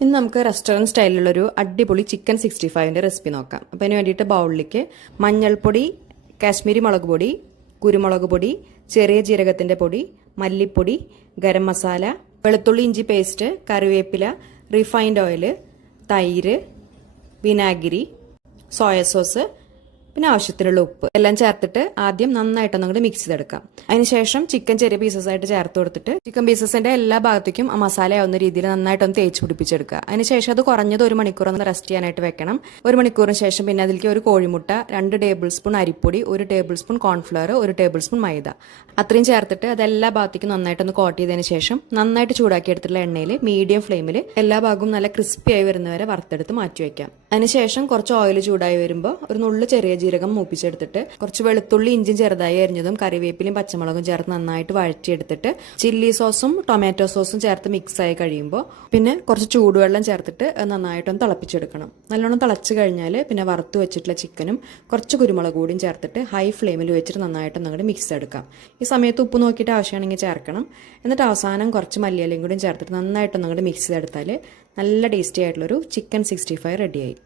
ഇന്ന് നമുക്ക് റെസ്റ്റോറൻറ്റ് സ്റ്റൈലിലുള്ളൊരു അടിപൊളി ചിക്കൻ 65ൻ്റെ റെസിപ്പി നോക്കാം. അപ്പോൾ അതിന് വേണ്ടിയിട്ട് ബൗളിലേക്ക് മഞ്ഞൾപ്പൊടി, കാശ്മീരി മുളക് പൊടി, കുരുമുളക് പൊടി, ചെറിയ ജീരകത്തിൻ്റെ പൊടി, മല്ലിപ്പൊടി, ഗരം മസാല, വെളുത്തുള്ളി ഇഞ്ചി പേസ്റ്റ്, കറിവേപ്പില, റിഫൈൻഡ് ഓയിൽ, തൈര്, വിനാഗിരി, സോയ സോസ്, പിന്നെ ആവശ്യത്തിനുള്ള ഉപ്പ് എല്ലാം ചേർത്തിട്ട് ആദ്യം നന്നായിട്ടൊന്നും മിക്സ് ചെയ്തെടുക്കാം. അതിനുശേഷം ചിക്കൻ ചെറിയ പീസസ് ആയിട്ട് ചേർത്ത് കൊടുത്തിട്ട് ചിക്കൻ പീസസിന്റെ എല്ലാ ഭാഗത്തേക്കും ആ മസാല ആവുന്ന രീതിയിൽ നന്നായിട്ടൊന്ന് തേച്ച് പിടിപ്പിച്ചെടുക്കുക. അതിനുശേഷം അത് കുറഞ്ഞത് 1 മണിക്കൂർ ഒന്ന് റെസ്റ്റ് ചെയ്യാനായിട്ട് വെക്കണം. 1 മണിക്കൂറിന് ശേഷം പിന്നെ അതിലേക്ക് ഒരു കോഴിമുട്ട, 2 ടേബിൾ സ്പൂൺ അരിപ്പൊടി, 1 tablespoon cornflour, 1 tablespoon maida അത്രയും ചേർത്തിട്ട് അതെല്ലാ ഭാഗത്തേക്കും നന്നായിട്ടൊന്ന് കോട്ട് ചെയ്തതിന് ശേഷം നന്നായിട്ട് ചൂടാക്കി എടുത്തിട്ടുള്ള എണ്ണയിൽ മീഡിയം ഫ്ലെയിമിൽ എല്ലാ ഭാഗവും നല്ല ക്രിസ്പി ആയി വരുന്നവരെ വറുത്തെടുത്ത് മാറ്റി വയ്ക്കാം. അതിനുശേഷം കുറച്ച് ഓയിൽ ചൂടായി വരുമ്പോൾ ഒരു നുള്ളു ചെറിയ ജീരകം മൂപ്പിച്ചെടുത്തിട്ട് കുറച്ച് വെളുത്തുള്ളി ഇഞ്ചിയും ചെറുതായി അരിഞ്ഞതും കറിവേപ്പിലയും പച്ചമുളകും ചേർത്ത് നന്നായിട്ട് വഴറ്റിയെടുത്തിട്ട് ചില്ലി സോസും ടൊമാറ്റോ സോസും ചേർത്ത് മിക്സ് ആയി കഴിയുമ്പോൾ പിന്നെ കുറച്ച് ചൂടുവെള്ളം ചേർത്തിട്ട് നന്നായിട്ടൊന്ന് തിളപ്പിച്ചെടുക്കണം. നല്ലോണം തിളച്ച് കഴിഞ്ഞാൽ പിന്നെ വറുത്ത് വെച്ചിട്ടുള്ള ചിക്കനും കുറച്ച് കുരുമുളക് കൂടിയും ചേർത്തിട്ട് ഹൈ ഫ്ലെയിമിൽ വെച്ചിട്ട് നന്നായിട്ടൊന്ന് അങ്ങോട്ട് മിക്സ് എടുക്കാം. ഈ സമയത്ത് ഉപ്പ് നോക്കിയിട്ട് ആവശ്യമാണെങ്കിൽ ചേർക്കണം. എന്നിട്ട് അവസാനം കുറച്ച് മല്ലിയിലയും കൂടിയും ചേർത്തിട്ട് നന്നായിട്ടൊന്ന് അങ്ങോട്ട് മിക്സ് ചെയ്തെടുത്താൽ നല്ല ടേസ്റ്റി ആയിട്ടുള്ളൊരു ചിക്കൻ 65 റെഡിയായി.